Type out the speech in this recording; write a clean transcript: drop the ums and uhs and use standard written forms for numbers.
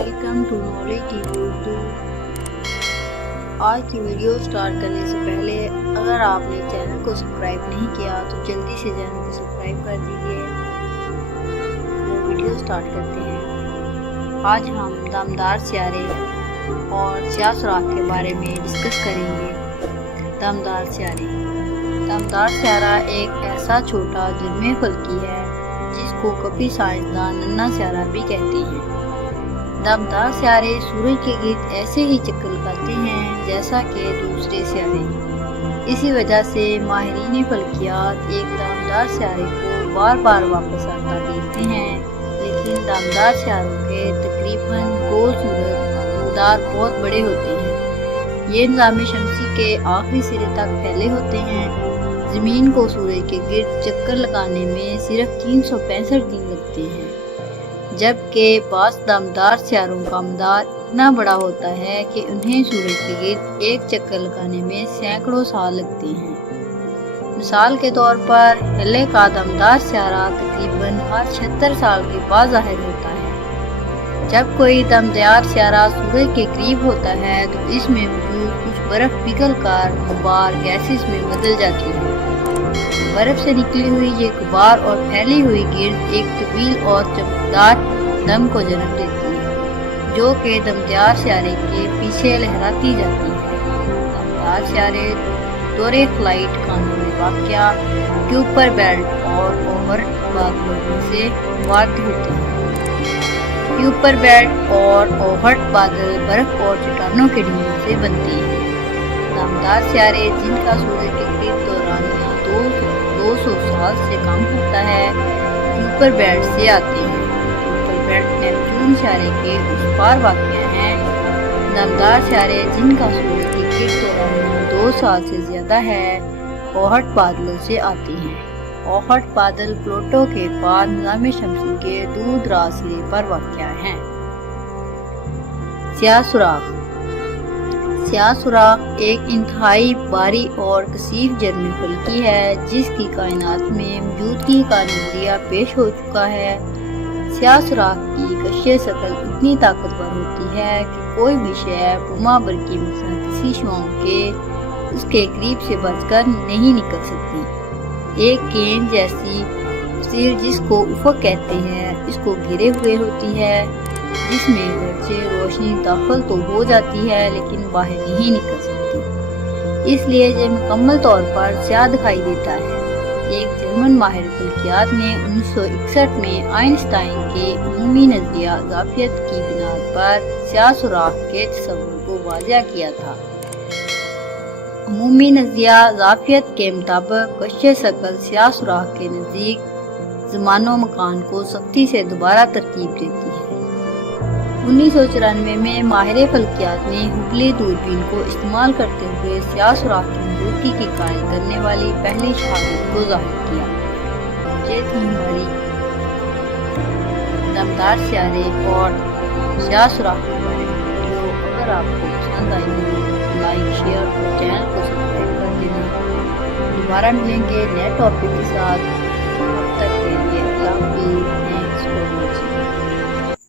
Welcome to knowledge TV Urdu. आज की video start करने से पहले अगर आपने चैनल को सब्सक्राइब नहीं किया तो जल्दी से चैनल को सब्सक्राइब कर दीजिए। तो वीडियो स्टार्ट करते हैं। आज हम दमदार सियारे और स्याह सुराख के बारे में डिस्कस करेंगे। दमदार सियारे। दमदार सियारा एक ऐसा छोटा जुर्मे फल्की है जिसको कभी साइंसदान नन्हा सियारा भी कहते हैं। दमदार सियारे सूरज के गिर्द ऐसे ही चक्कर लगाते हैं जैसा कि दूसरे सियारे। इसी वजह से माहिरीन फल्कियात एक दमदार सियारे को बार बार वापस आता देखते हैं, लेकिन दमदार सियारों के तकरीबन गोल सूरज मकदार बहुत बड़े होते हैं। ये निज़ाम शमसी के आखिरी सिरे तक फैले होते हैं। ज़मीन को सूरज के गिर्द चक्कर लगाने में सिर्फ 365 दिन लगते हैं, जबकि बाज़ दमदार सियारों का मदार इतना बड़ा होता है कि उन्हें सूरज के गिर्द एक चक्कर लगाने में सैकड़ों साल लगते हैं। मिसाल के तौर पर हेले का दमदार सियारा तकरीबन हर 76 साल के बाद ज़ाहिर होता है। जब कोई दमदार सियारा सूरज के करीब होता है तो इसमें मौजूद कुछ बर्फ पिघल कर गुबार गैसेस में बदल जाती है। बर्फ से निकली हुई ये गुबार और फैली हुई गिर्द एक तवील और चमकदार दम को जन्म देती है, जो कि दमदार सियारे के पीछे लहराती जाती है। दमदार सियारे दौरे फ्लाइट कानून वाक़या क्यूपर बेल्ट और ओहर्ट बादलों से वाक़ होते हैं। क्यूपर बेल्ट और ओहर्ट बादल बर्फ और चट्टानों के ढेरों से बनते हैं। दमदार सियारे जिनका सूरज के गिर्द दौरानिया 200 साल से कम होता है, क्यूपर बेल्ट से आते हैं। क्यूपर बेल्ट नेपच्यून सियारे के उस पार वाक़या हैं। दमदार सियारे जिनका सूरज के गिर्द दौरानिया 2 साल से ज़्यादा है, ओहर्ट बादलों से आते हैं। ओहर्ट बादल प्लूटो के बाद निज़ाम शमसी के दूर दराज सिरे पर वाक़या हैं। स्याह सुराख। स्याह सुराख एक इंतहाई बारी और कसीफ जर्मी फल्की है जिसकी कायनात में मौजूदगी का नजरिया पेश हो चुका है। स्याह सुराख की कश्श शकल इतनी ताकतवर होती है कि कोई भी शय बुमा बरकी मक़नातीसी शुआओं के उसके करीब से बचकर नहीं निकल सकती। एक गेंद जैसी तस्वीर जिसको उफ़क़ कहते हैं इसको घेरे हुए होती है, जिसमें से रोशनी दाखिल तो हो जाती है लेकिन बाहर नहीं निकल सकती, इसलिए ये मुकम्मल तौर पर स्याह दिखाई देता है। एक जर्मन माहिर फल्कियात ने 1961 में आइंस्टाइन के उमूमी नज़रिया ज़ाफ़ियत की बुनियाद पर स्याह सुराख के तस्वुर को वाज़ह किया था। उमूमी नज़रिया ज़ाफ़ियत के मुताबिक कश्श शकल स्याह सुराख के नज़दीक ज़मानो मकान को सख्ती से दोबारा तरतीब देती है। 1994 में माहिर फल्कियात ने हुबली दूरबीन को इस्तेमाल करते हुए स्याह सुराख की मौजूदगी की कायल करने वाली पहली शहादत को ज़ाहिर किया। ये थी हमारी दमदार सियारे और स्याह सुराख के बारे में वीडियो। अगर आपको पसंद आई हो लाइक शेयर और चैनल को सब्सक्राइब कर देना। दोबारा मिलेंगे नए टॉपिक के साथ। अब तक के लिए अल्लाह हाफ़िज़। Thanks for watching.